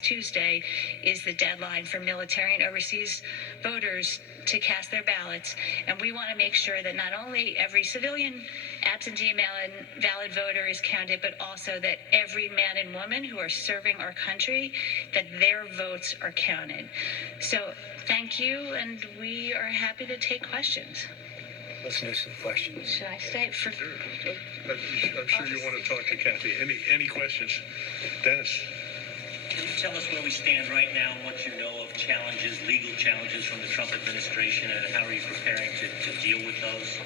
Tuesday is the deadline for military and overseas voters to cast their ballots. And we want to make sure that not only every civilian absentee mail-in valid voter is counted, but also that every man and woman who are serving our country, that their votes are counted. So thank you, and we are happy to take questions. Let's do some questions. Should I stay for? Sure. I'm sure you want to talk to Kathy. Any questions? Dennis? Can you tell us where we stand right now and what you know of challenges, legal challenges from the Trump administration, and how are you preparing to deal with those?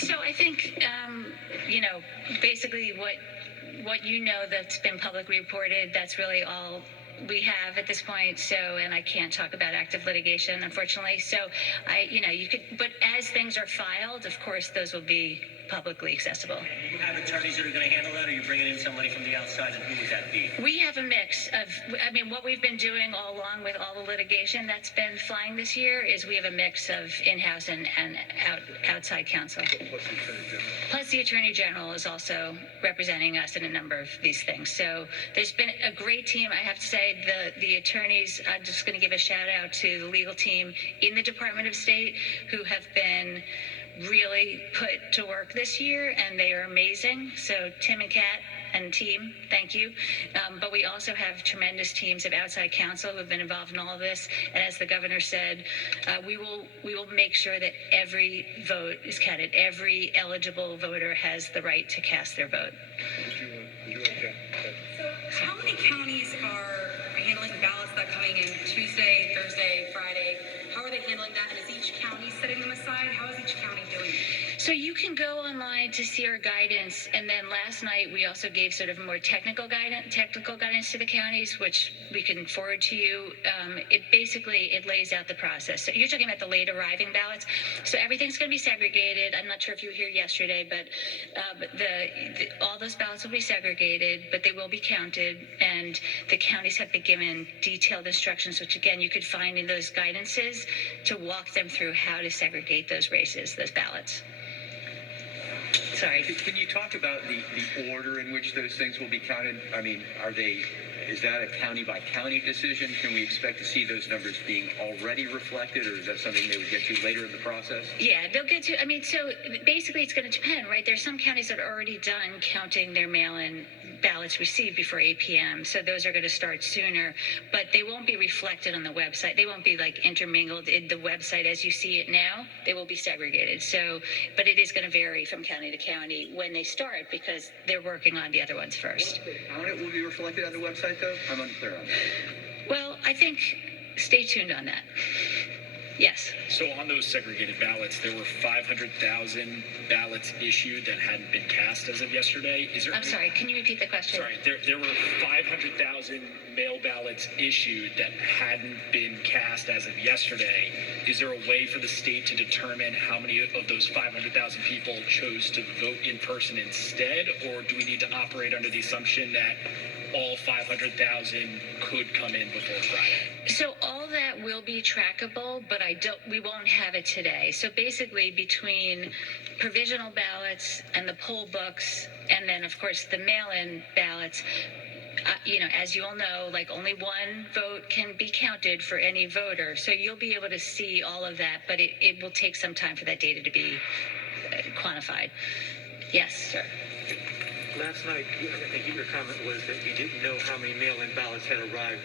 So I think, basically what you know that's been publicly reported, that's really all we have at this point. So, and I can't talk about active litigation, unfortunately. So you could, but as things are filed, of course, those will be publicly accessible. Do you have attorneys that are going to handle that, or are you bringing in somebody from the outside, and who would that be? We have a mix of, what we've been doing all along with all the litigation that's been flying this year is we have a mix of in-house and outside counsel. Plus the Attorney General is also representing us in a number of these things. So there's been a great team. I have to say the attorneys, I'm just going to give a shout out to the legal team in the Department of State who have been really put to work this year, and they are amazing. So Tim and Kat and team, thank you. But we also have tremendous teams of outside counsel who have been involved in all of this. And as the governor said, we will make sure that every vote is counted. Every eligible voter has the right to cast their vote. So how many counties are handling ballots that are coming in Tuesday, Thursday, Friday? How are they handling that? And is each county setting them aside? How is each county doing it? So you can go online to see our guidance, and then last night we also gave sort of more technical guidance to the counties, which we can forward to you. It lays out the process. So you're talking about the late arriving ballots. So everything's going to be segregated. I'm not sure if you were here yesterday, but all those ballots will be segregated, but they will be counted, and the counties have been given detailed instructions, which again you could find in those guidances to walk them through how to segregate those races, those ballots. Sorry. Can you talk about the order in which those things will be counted? I mean, is that a county by county decision? Can we expect to see those numbers being already reflected, or is that something they would get to later in the process? Yeah, they'll get to, so basically it's going to depend, right? There's some counties that are already done counting their mail-in ballots received before 8 p.m. So those are going to start sooner, but they won't be reflected on the website. They won't be like intermingled in the website as you see it now. They will be segregated. So, but it is going to vary from county to county when they start because they're working on the other ones first. How it will be reflected on the website, though? I'm unclear on that. Well, I think stay tuned on that. Yes. So on those segregated ballots, there were 500,000 ballots issued that hadn't been cast as of yesterday. I'm sorry, can you repeat the question? Sorry, there were 500,000 mail ballots issued that hadn't been cast as of yesterday. Is there a way for the state to determine how many of those 500,000 people chose to vote in person instead, or do we need to operate under the assumption that all 500,000 could come in before Friday? So all that will be trackable, but we won't have it today. So basically between provisional ballots and the poll books, and then of course the mail-in ballots, as you all know, like only one vote can be counted for any voter. So you'll be able to see all of that, but it will take some time for that data to be quantified. Yes, sir. Last night, I think your comment was that you didn't know how many mail-in ballots had arrived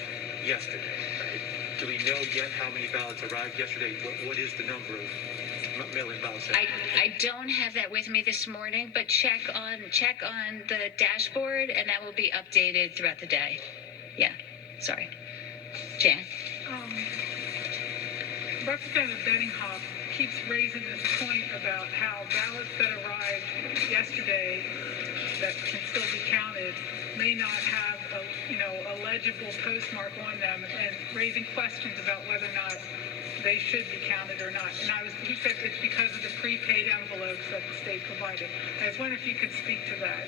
yesterday. Right? Do we know yet how many ballots arrived yesterday? What is the number of mail-in ballots? I don't have that with me this morning, but check on the dashboard, and that will be updated throughout the day. Yeah, sorry. Jan? Representative Benninghoff keeps raising this point about how ballots that arrived yesterday that can still be counted may not have a legible postmark on them, and raising questions about whether or not they should be counted or not. And he said it's because of the prepaid envelopes that the state provided. I was wondering if you could speak to that.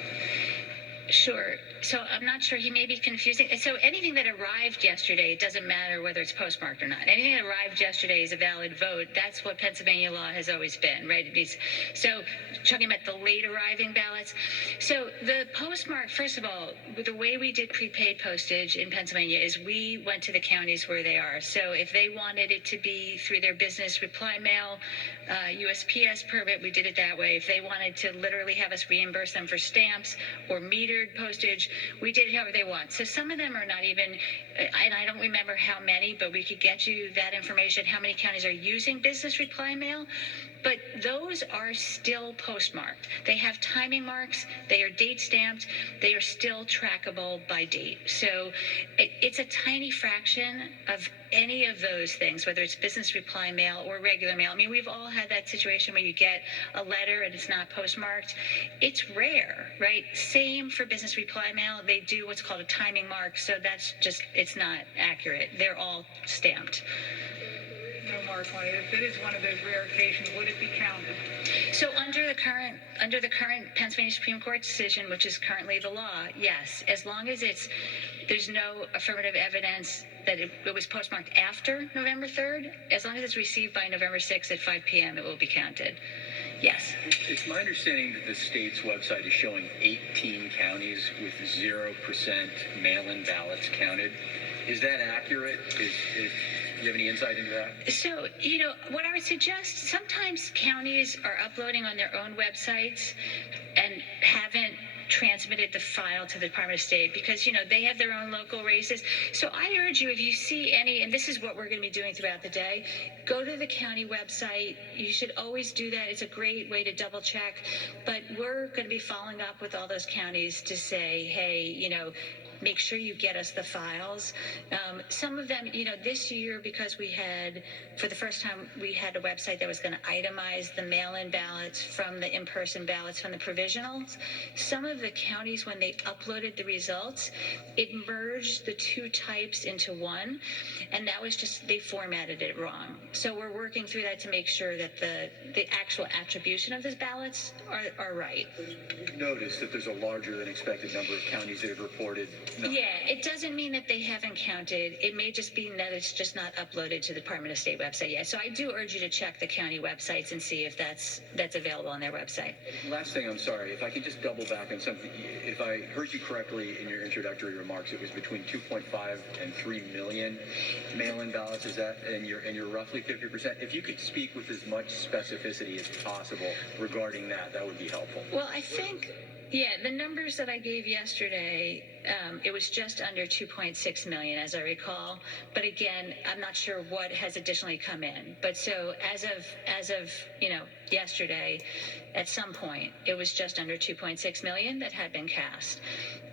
Sure. So I'm not sure, he may be confusing. So anything that arrived yesterday, it doesn't matter whether it's postmarked or not. Anything that arrived yesterday is a valid vote. That's what Pennsylvania law has always been, right? So talking about the late arriving ballots. So the postmark, first of all, the way we did prepaid postage in Pennsylvania is we went to the counties where they are. So if they wanted it to be through their business reply mail, USPS permit, we did it that way. If they wanted to literally have us reimburse them for stamps or metered postage, we did it however they want. So some of them are not even, and I don't remember how many, but we could get you that information, how many counties are using business reply mail. But those are still postmarked. They have timing marks. They are date stamped. They are still trackable by date. So it's a tiny fraction of any of those things, whether it's business reply mail or regular mail. I mean, we've all had that situation where you get a letter and it's not postmarked. It's rare, right? Same for business reply mail. They do what's called a timing mark. So that's just, it's not accurate. They're all stamped. No mark on it. If it is one of those rare occasions, would it be counted? So under the current Pennsylvania Supreme Court decision, which is currently the law, yes, as long as there's no affirmative evidence that it was postmarked after November 3rd, as long as it's received by November 6th at 5 p.m., it will be counted. Yes. It's my understanding that the state's website is showing 18 counties with 0% mail-in ballots counted. Is that accurate? Do you have any insight into that? So, what I would suggest, sometimes counties are uploading on their own websites and haven't transmitted the file to the Department of State because, they have their own local races. So I urge you, if you see any, and this is what we're going to be doing throughout the day, go to the county website. You should always do that. It's a great way to double check. But we're going to be following up with all those counties to say, hey, make sure you get us the files. Some of them, this year, because for the first time, we had a website that was going to itemize the mail-in ballots from the in-person ballots from the provisionals. Some of the counties, when they uploaded the results, it merged the two types into one, and that was just, they formatted it wrong. So we're working through that to make sure that the actual attribution of the ballots are right. Notice that there's a larger than expected number of counties that have reported. No. Yeah, it doesn't mean that they haven't counted. It may just be that it's just not uploaded to the Department of State website yet. So I do urge you to check the county websites and see if that's available on their website. Last thing, I'm sorry, if I can just double back on something. If I heard you correctly in your introductory remarks, it was between 2.5 and 3 million mail-in ballots. Is that, and you're roughly 50%? If you could speak with as much specificity as possible regarding that would be helpful. Well, I think, the numbers that I gave yesterday, it was just under 2.6 million, as I recall. But again, I'm not sure what has additionally come in. But so as of yesterday, at some point, it was just under 2.6 million that had been cast.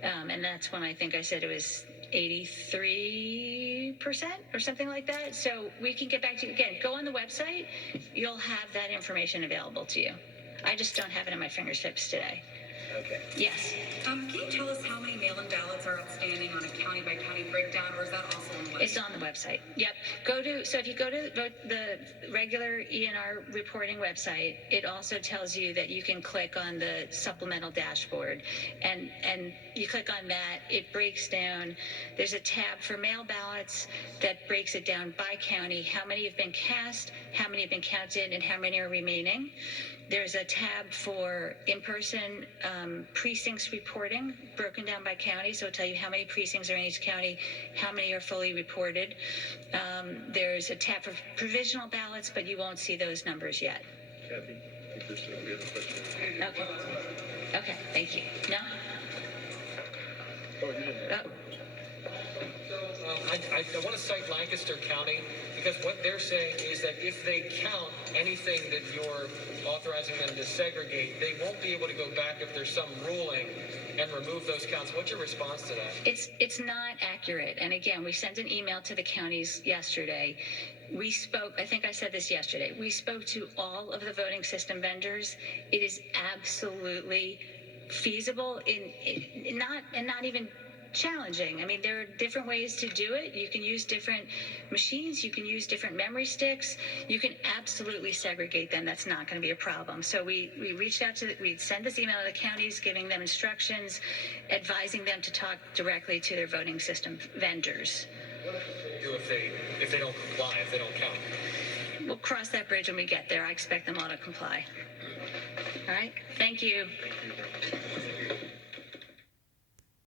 And that's when I think I said it was 83% or something like that. So we can get back to you. Again, go on the website. You'll have that information available to you. I just don't have it at my fingertips today. Okay. Yes. Can you tell us how many mail-in ballots are outstanding on a county-by-county breakdown, or is that also on the website? It's on the website. Yep. So if you go to the regular ENR reporting website, it also tells you that you can click on the supplemental dashboard, and you click on that. It breaks down. There's a tab for mail ballots that breaks it down by county, how many have been cast, how many have been counted, and how many are remaining. There's a tab for in-person precincts reporting, broken down by county, so it'll tell you how many precincts are in each county, how many are fully reported. There's a tab for provisional ballots, but you won't see those numbers yet. Kathy, I think we have a question. Okay, thank you. No? Oh, you didn't. Oh. I want to cite Lancaster County because what they're saying is that if they count anything that you're authorizing them to segregate, they won't be able to go back if there's some ruling and remove those counts. What's your response to that? It's not accurate. And again, we sent an email to the counties yesterday. We spoke, I think I said this yesterday, we spoke to all of the voting system vendors. It is absolutely feasible not even challenging. I mean, there are different ways to do it. You can use different machines. You can use different memory sticks. You can absolutely segregate them. That's not going to be a problem. So we reached out to, we sent this email to the counties, giving them instructions, advising them to talk directly to their voting system vendors. What do if they don't comply, if they don't count? We'll cross that bridge when we get there. I expect them all to comply. All right. Thank you. Thank you.